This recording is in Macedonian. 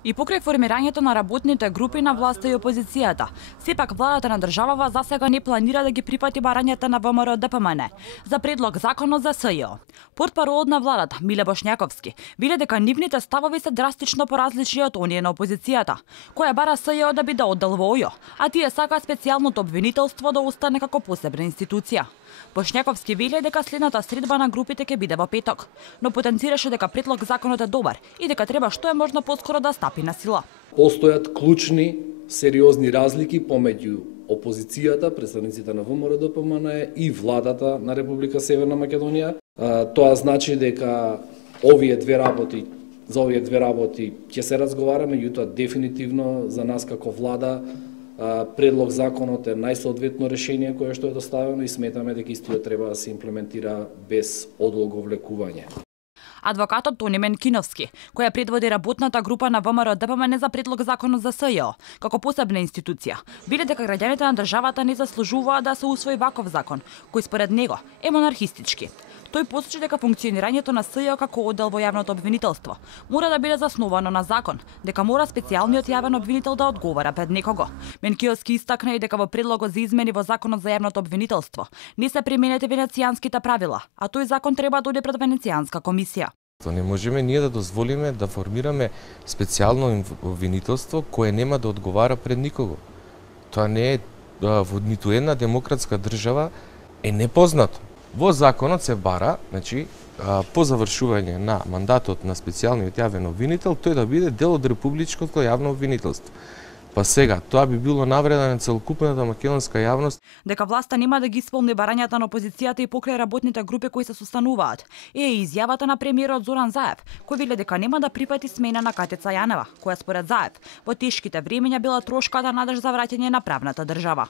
И покрај формирањето на работните групи на власта и опозицијата, сепак владата на државава засега не планира да ги прифати барањата на ВМРО ДПМН за предлог законот за СЈО. Портпаролот на владата Миле Бошњаковски вели дека нивните ставови се драстично поразлични од оние на опозицијата, која бара СЈО да биде оддел во ОЈО, а тие сака специјалното обвинителство да остане како посебна институција. Бошњаковски вели дека следната средба на групите ќе биде во петок, но потенцираше дека предлог законот е добар и дека треба што е можно поскоро да стапи на сила. Постојат клучни, сериозни разлики помеѓу опозицијата, представниците на ВМРО ДПМН и владата на Република Северна Македонија. Тоа значи дека за овие две работи ќе се разговара, меѓутоа дефинитивно за нас како влада предлог законот е најсоодветно решение кое што е доставено и сметаме дека истиот треба да се имплементира без одлаговлекување. Адвокатот Тони Менкиновски, која предводи работната група на ВМРО ДПМН за предлог законот за СЈО, како посебна институција, вели дека граѓаните на државата не заслужуваат да се усвои ваков закон, кој според него е монархистички. Тој посочи дека функционирањето на СЈО како оддел во јавното обвинителство мора да биде засновано на закон, дека мора специјалниот јавен обвинител да одговара пред некого. Менкиновски истакна и дека во предлогот за измени во законот за јавното обвинителство не се применети венецијанските правила, а тој закон треба да оде пред Венецијанска комисија. Не можеме ние да дозволиме да формираме специјално обвинителство кое нема да одговара пред никого. Тоа не е во ниту една демократска држава е непознато. Во законот се бара, по завршување на мандатот на специјалниот јавен обвинител, тој да биде дел од републичкото јавно обвинителство. Па сега, тоа би било навреда на целокупната македонска јавност. Дека власта нема да ги исполни барањата на опозицијата и покрај работните групи кои се состануваат, е изјавата на премиерот Зоран Заев, кој вели дека нема да прифати смена на Катица Јанева, која според Заев во тешките времења била трошката надеж за враќање на правната држава.